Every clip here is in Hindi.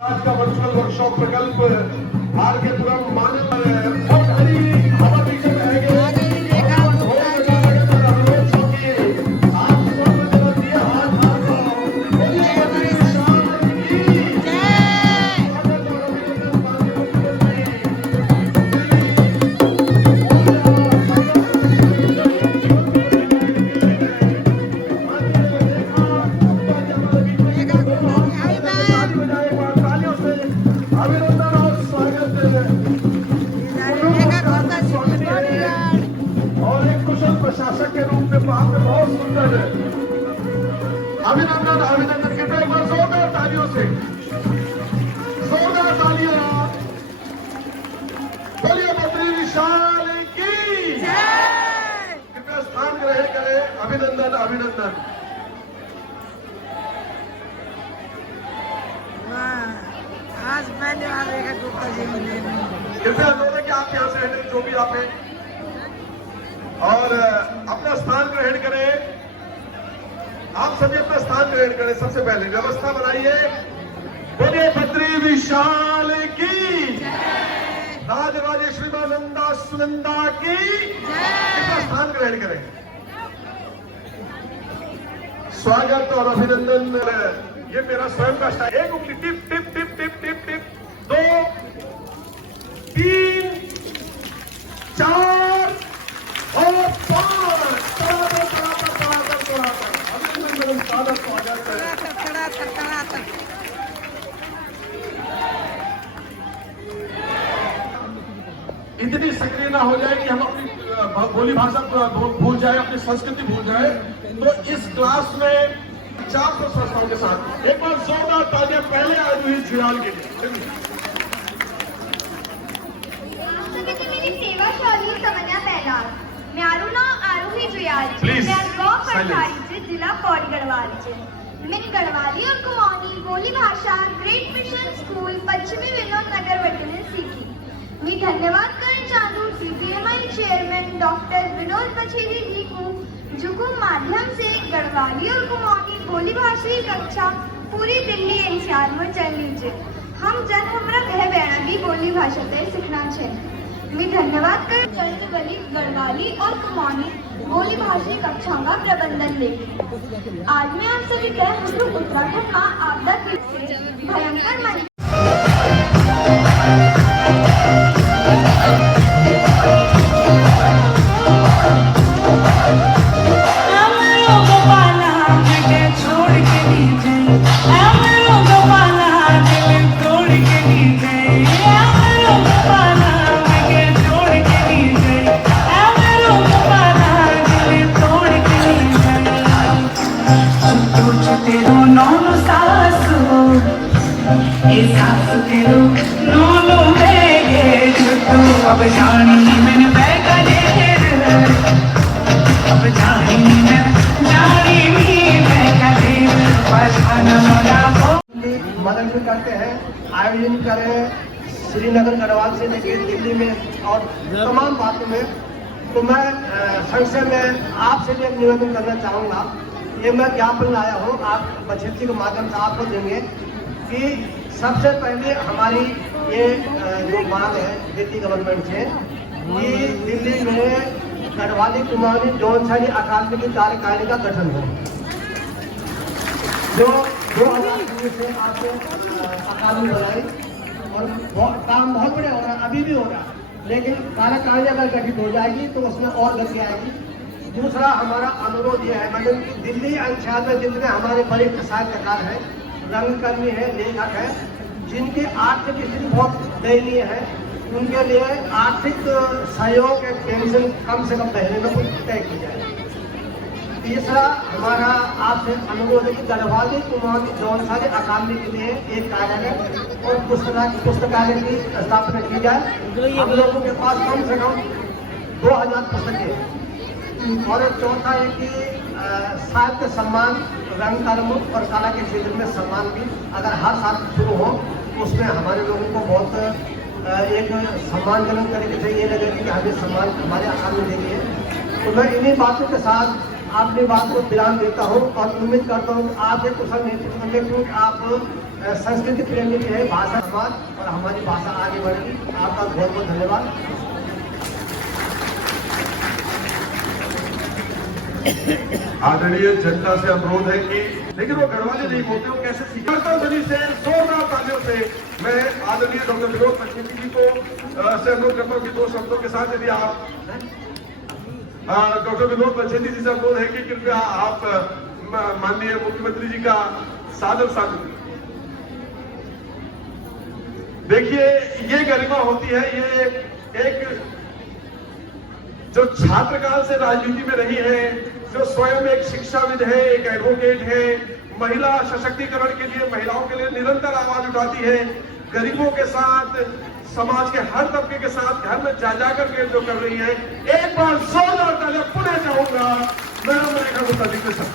आज का वर्चुअल वर्कशॉप प्रकल्प आर के पुरम मानव बहुत हरी हवा पीछे रहेंगे। प्रशासक के रूप में वहां पे बहुत सुंदर है। अभिनंदन अभिनंदन के एक बार जोरदार तालियों से जोरदार तालियां। बोलिए बद्री विशाल की कृपया स्थान ग्रहण करें। अभिनंदन अभिनंदन। आज पहले वाले का गुप्ता जी मिले कृपया बोले कि आप यहाँ से हटें जो भी आप हैं और अपना स्थान ग्रहण करें। आप सभी अपना स्थान ग्रहण करें। सबसे पहले व्यवस्था बनाइए। बोलिए बद्री विशाल की राज राजेश्वरी नंदा सुनंदा की अपना स्थान ग्रहण करें। स्वागत और अभिनंदन। ये मेरा स्वयं का स्टाइल। एक उंगली tip tip tip tip tip tip 2 3 4 और 5। अभिनंदन स्वागत है। इतनी सक्रिय ना हो जाए कि हम अपनी बोली भाषा भूल जाए, अपनी संस्कृति भूल जाए। तो इस क्लास में 400 संस्थाओं के साथ एक बार जोरदार तालियां पहले आई हुई झुयाल के लिए। मेरी सेवा शौर्य समन्या पहला म्यारू नाव आरोही जुयाल जिला पौड़ी गढ़वाल मैं गढ़वाली और कुमाऊनी बोली भाषा ग्रेट मिशन स्कूल पश्चिमी विनोद नगर वटने सीखी। मैं धन्यवाद करना चाहूँ सीपीएमआई चेयरमैन डॉक्टर विनोद बछेरी जी को जो माध्यम से गढ़वाली और कुमाऊनी बोली भाषा की कक्षा पूरी दिल्ली एनसीआर में चल लीजिए। हम जन हमारा बह बहना भी बोली भाषा तय सीखना चाहिए। मैं धन्यवाद कर चरित्र बलि गढ़वाली और कुमाऊनी बोली भाषा कक्षाओं का प्रबंधन लेगी। आज मैं आप सभी का उत्तराखंड मां आपदा के भयंकर मन अब जानी मैंने अब जानी मदद भी करते हैं, आयोजन करें श्रीनगर गढ़वाल से लेकर दिल्ली में और तमाम बातों में। तो मैं संक्षेप में आपसे भी एक निवेदन करना चाहूँगा। ये मैं ज्ञापन लाया हूँ आप बछेत्री के माध्यम से आपको देंगे कि सबसे पहले हमारी ये जो मांग है दिल्ली गवर्नमेंट से कि दिल्ली में गढ़वाली कुमाऊनी जौनसारी अकादमी की कार्यकारिणी का गठन हो। जो 2019 से आपने अकादमी बनाई और काम बहुत बड़े हो रहा है, अभी भी हो रहा है, लेकिन कार्यकारिणी अगर गठित हो जाएगी तो उसमें और गति आएगी। दूसरा हमारा अनुरोध यह है मैडम कि दिल्ली अंचल में जितने हमारे बड़े साहित्यकार हैं, रंगकर्मी है, लेखक है, जिनकी आर्थिक स्थिति बहुत दयनीय है, उनके लिए आर्थिक सहयोग एक पेंशन कम से कम महीने में कुछ तय की जाए। तीसरा हमारा आपसे अनुरोध है कि गढ़वाली कुमाऊनी जौनसारी अकादमी के लिए एक कार्यालय और पुस्तकालय की स्थापना की जाए। हम लोगों के पास कम से कम 2000 पुस्तकें। और चौथा है कि साहित्य सम्मान, रंगकर्म और कला के क्षेत्र में सम्मान भी अगर हर साल शुरू हो तो उसमें हमारे लोगों को बहुत एक सम्मानजनक तरीके से ये लगेगा कि हमें सम्मान हमारे अकादमी देगी है। तो मैं इन्हीं बातों के साथ अपनी बात को विराम देता हूँ और उम्मीद करता हूँ आपके कुशल नेतृत्व में क्योंकि आप संस्कृति प्रेमी है, भाषा और हमारी भाषा आगे बढ़ेगी। आपका बहुत बहुत धन्यवाद। आदरणीय जनता से अनुरोध है कि, लेकिन वो घरवाले नहीं बोलते, वो कैसे सीखा ध्वनि से जोरदार तालियों से मैं आदरणीय डॉक्टर विनोद बछेती जी को से अनुरोध करता हूँ कि 2 शब्दों के साथ यदि आप डॉक्टर विनोद बछेती जी से अनुरोध है कि कृपया आप माननीय मुख्यमंत्री जी का सादर स्वागत। देखिए, ये गरिमा होती है, ये एक जो छात्र काल से राजनीति में रही है, जो स्वयं एक शिक्षाविद है, एक एडवोकेट है, महिला सशक्तिकरण के लिए, महिलाओं के लिए निरंतर आवाज उठाती है, गरीबों के साथ, समाज के हर तबके के साथ घर में जा जाकर के जो कर रही है। एक बार जोरदार तालियां पुनः चाहूंगा मैडम रेखा गुप्ता जी के साथ।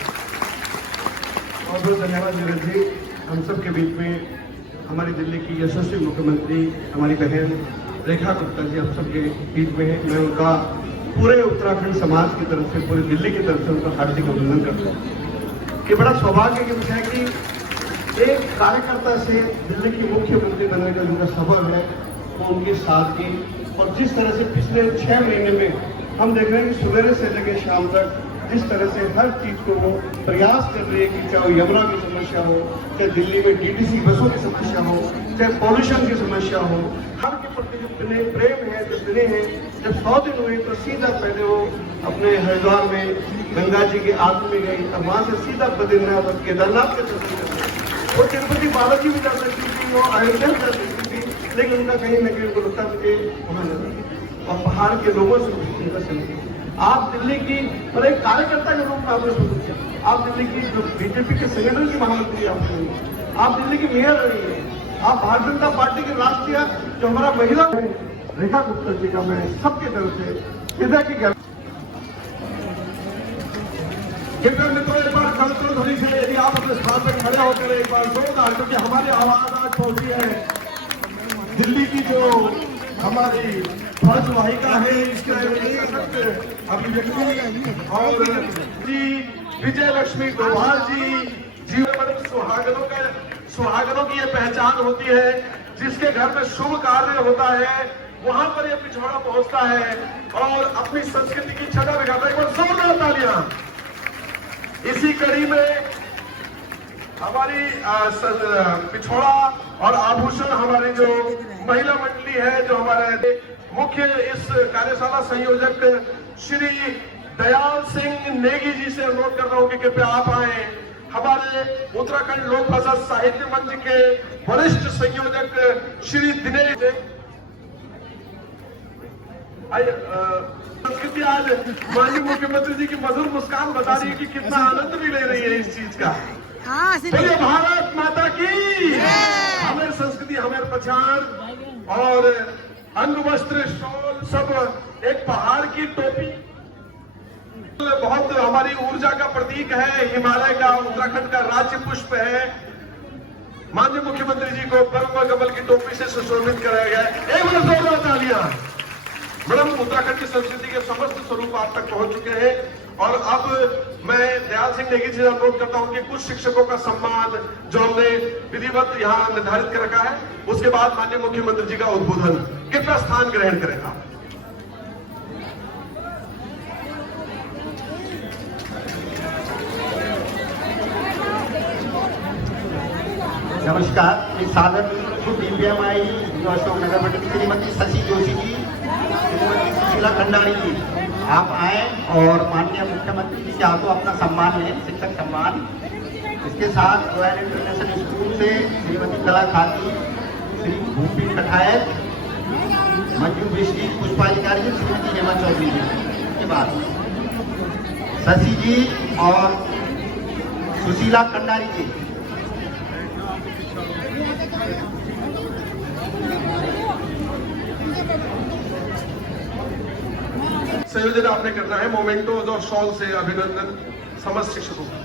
बहुत बहुत धन्यवाद नीरज जी। हम सब के बीच में हमारी दिल्ली की यशस्वी मुख्यमंत्री हमारी बहन रेखा गुप्ता जी हम सबके बीच में है। मैं उनका पूरे उत्तराखंड समाज की तरफ से, पूरी दिल्ली की तरफ से उनका हार्दिक अभिनंदन करता हूँ। ये बड़ा सौभाग्य की विषय है कि एक कार्यकर्ता से दिल्ली की मुख्यमंत्री बनने का उनका सफर है, वो उनके साथ की। और जिस तरह से पिछले 6 महीने में हम देख रहे हैं कि सवेरे से लेकर शाम तक जिस तरह से हर चीज को वो प्रयास कर रही है कि चाहे वो यमुना की समस्या हो, चाहे दिल्ली में डीटीसी बसों की समस्या हो, चाहे पॉल्यूशन की समस्या हो, हर के प्रति जो प्रेम है, जो स्नेह है। जब 100 दिन हुए तो सीधा पहले वो अपने हरिद्वार में गंगा जी के आत्म में गई, अब वहां से सीधा बद्रीनाथ और केदारनाथ के दर्शन करते। वो तिरुपति बालाजी भी जा सकती थी, वो अयोध्या जा सकती थी, लेकिन उनका कहीं न कहीं उनको लगता मुझे वहां नहीं, और पहाड़ के लोगों से उनका समझे। आप दिल्ली की और एक कार्यकर्ता के रूप में आपने सोचा, आप दिल्ली की जो बीजेपी के संगठन की महामंत्री आप दिल्ली की मेयर रही है, आप भारतीय जनता पार्टी के राष्ट्रीय जो हमारा महिला है रेखा गुप्ता जी का मैं सबके तरफ से हृदय की कृपया मित्रों, एक बार कंट्रोल ध्वनि से यदि आप अपने स्थान पर खड़े होकर एक बार जोरदार, क्योंकि हमारी आवाज आज पहुंची है दिल्ली की जो हमारी फर्ज वाहिका है, इसके अभिव्यक्ति और जी विजय लक्ष्मी डोभाल जी जीवन में सुहागनों की ये पहचान होती है, जिसके घर में शुभ कार्य होता है वहां पर ये पिछवाड़ा पहुंचता है और अपनी संस्कृति की छटा दिखाता है। एक बार जोरदार तालियां। इसी कड़ी में हमारी पिछोड़ा और आभूषण हमारी जो महिला मंडली है, जो हमारे मुख्य इस कार्यशाला संयोजक श्री दयाल सिंह नेगी जी से अनुरोध कर रहा हूं कि कृपया आप आए। हमारे उत्तराखंड लोक भाषा साहित्य मंच के वरिष्ठ संयोजक श्री दिनेश संस्कृति आज माननीय मुख्यमंत्री जी की मधुर मुस्कान बता रही है कि कितना आनंद भी ले रही है इस चीज का। बोलिए भारत माता की। हमें संस्कृति, हमें पहचान और अंग वस्त्र शॉल सब एक पहाड़ की टोपी बहुत हमारी ऊर्जा का प्रतीक है। हिमालय का, उत्तराखंड का राज्य पुष्प है। माननीय मुख्यमंत्री जी को परम कमल की टोपी से सुशोभित कराया गया है। एक बार जोरदार तालियां। मैडम, उत्तराखंड की संस्कृति के समस्त स्वरूप आप तक पहुंच चुके हैं और अब मैं दयाल सिंह नेगी जी से अनुरोध करता हूं कि कुछ शिक्षकों का सम्मान जो हमने विधिवत यहां निर्धारित कर रखा है, उसके बाद माननीय मुख्यमंत्री जी का उद्बोधन। कृपया स्थान ग्रहण करें आप। नमस्कार। इस साधन DPMI अशोकनगर मंडल श्रीमती शशि जोशी जी, श्रीमती सुशीला खंडारी जी, आप आए और माननीय मुख्यमंत्री जी के हाथों अपना सम्मान लें, शिक्षक सम्मान। इसके साथ रॉयल इंटरनेशनल स्कूल से श्रीमती कला खाती, श्री भूपी कठायत, मंजू बिश्री, पुष्पाधिकारी, श्रीमती हेमा चौधरी जी। के बाद शशि जी और सुशीला खंडारी जी। संयोजन आपने करना है मोमेंटोज और शॉल से अभिनंदन समस्त शिक्षकों का।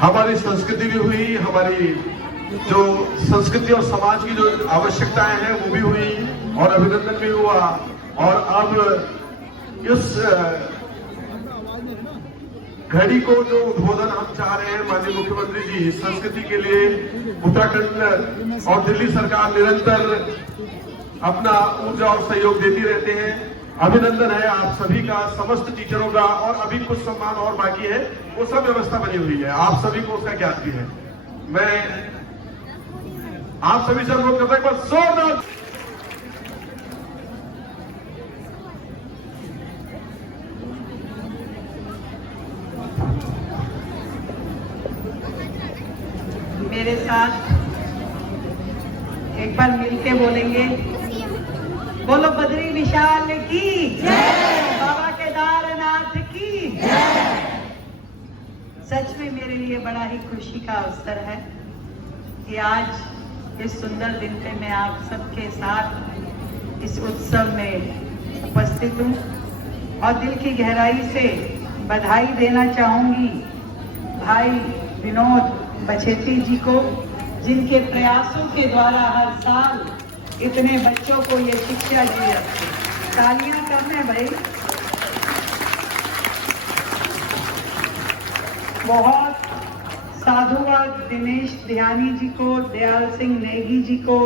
हमारी संस्कृति भी हुई, हमारी जो संस्कृति और समाज की जो आवश्यकताएं हैं वो भी हुई। और अभिनंदन भी हुआ। और अब इस घड़ी को जो उद्बोधन हम चाह रहे हैं, माननीय मुख्यमंत्री जी संस्कृति के लिए उत्तराखंड और दिल्ली सरकार निरंतर अपना ऊर्जा और सहयोग देती रहते हैं। अभिनंदन है आप सभी का, समस्त टीचरों का, और अभी कुछ सम्मान और बाकी है, वो सब व्यवस्था बनी हुई है, आप सभी को उसका ज्ञात भी है। मैं आप सभी से अनुरोध करता हूं, एक बार जोरदार मेरे साथ एक बार मिलके बोलेंगे, बोलो बद्री विशाल की जय, बाबा केदारनाथ की जय। सच में मेरे लिए बड़ा ही खुशी का अवसर है कि आज इस सुंदर दिन पे मैं आप सबके साथ इस उत्सव में उपस्थित हूँ और दिल की गहराई से बधाई देना चाहूंगी भाई विनोद बछेती जी को, जिनके प्रयासों के द्वारा हर साल इतने बच्चों को ये शिक्षा दी जाती है। तालियां कम है भाई। बहुत साधुवाद दिनेश ध्यानी जी को, दयाल सिंह नेगी जी को,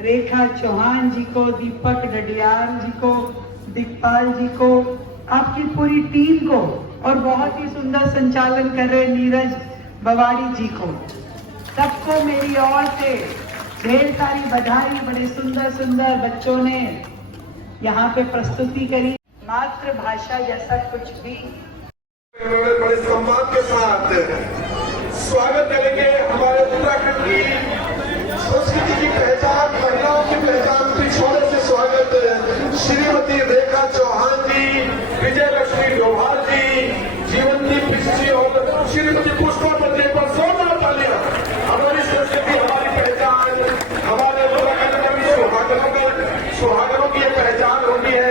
रेखा चौहान जी को, दीपक डडियाल जी को, दिखपाल जी को, आपकी पूरी टीम को, और बहुत ही सुंदर संचालन कर रहे नीरज बवाड़ी जी को, सबको मेरी ओर से ढेर सारी बधाई। बड़े सुंदर सुंदर बच्चों ने यहाँ पे प्रस्तुति करी। मातृभाषा जैसा कुछ भी उन्होंने बड़े सम्मान के साथ स्वागत करेंगे। हमारे उत्तराखंड की संस्कृति की पहचान, महिलाओं की पहचान, पिछोड़े से स्वागत श्रीमती रेखा चौहान जी, विजय लक्ष्मी डोभाल जी, जीवंती पिछली और श्रीमती पुष्पा मंदिर पर जोरदार तालियां। हमारी संस्कृति, हमारी पहचान, हमारे उत्तराखंड में भी सुहागनों की ये पहचान होती है।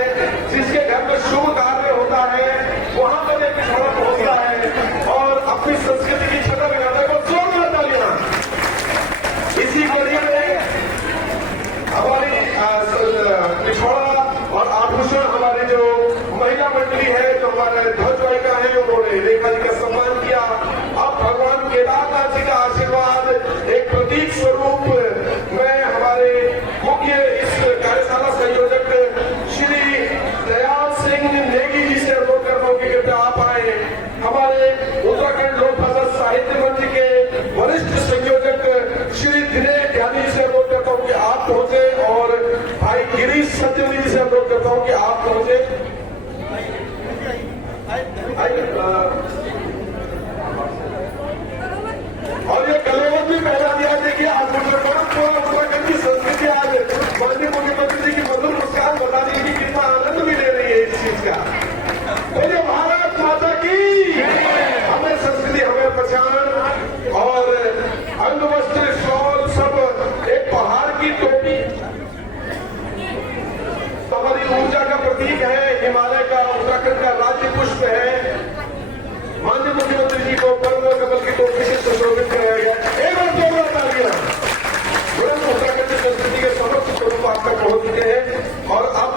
जिसके घर में शुभ कार्य होता है वहां पर एक पिछड़ा पहुंचता है और अपनी संस्कृति की छटा लगाता है। वो जोरदार तालियां। इसी कड़ी में हमारी पिछड़ा और आभूषण, हमारी जो महिला मंडली है, जो हमारे ध्वजवाहिका है, उन्होंने रेखा जी का सम्मान किया। अब भगवान केदारनाथ जी का आशीर्वाद एक प्रतीक स्वरूप मैं हमारे मुख्य इस कार्यशाला संयोजक श्री दयाल सिंह नेगी जी से अनुरोध करता हूँ कि कृपया आप आए। हमारे उत्तराखंड लोक भाषा साहित्य मंच के वरिष्ठ संयोजक श्री दिनेश ध्यानी जी से अनुरोध करता हूँ कि आप पहुंचे, और भाई गिरीश सत्यनी जी से अनुरोध करता हूँ कि आप पहुंचे। और ये कलेवर भी पहला दिया। देखिए आज उत्तराखंड की संस्कृति आज माननीय मुख्यमंत्री जी की मधुर मुस्कान बता दी कि कितना आनंद भी ले रही है इस चीज का। बोलिए भारत माता की, हमें संस्कृति, हमें पहचान और अंग वस्त्र शॉल सब एक पहाड़ की टोपी हमारी ऊर्जा का प्रतीक है। हिमालय का, उत्तराखंड का राज्य पुष्प है। माननीय मुख्यमंत्री जी को कमल कमल की टोपी से सुशोभित कराया गया। एक बार जोरदार तालियां। उत्तराखंड की संस्कृति के समस्त स्वरूप आप तक पहुंच चुके हैं। और अब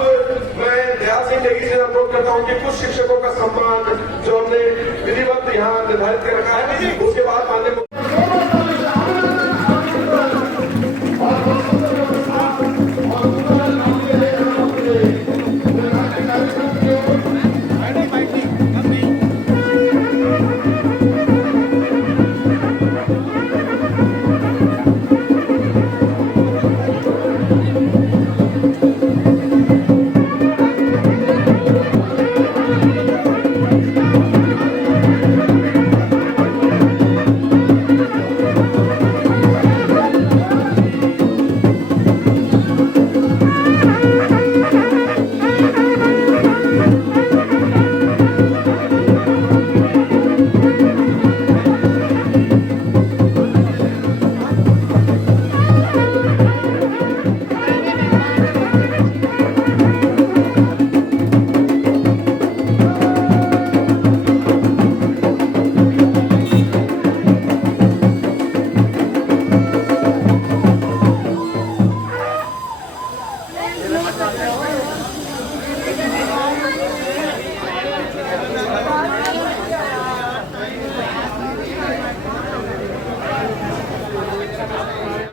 मैं दयाल सिंह नेगी से अनुरोध करता हूं कि कुछ शिक्षकों का सम्मान जो हमने विधिवत यहाँ निर्धारित कर रखा है, उसके बाद माननीय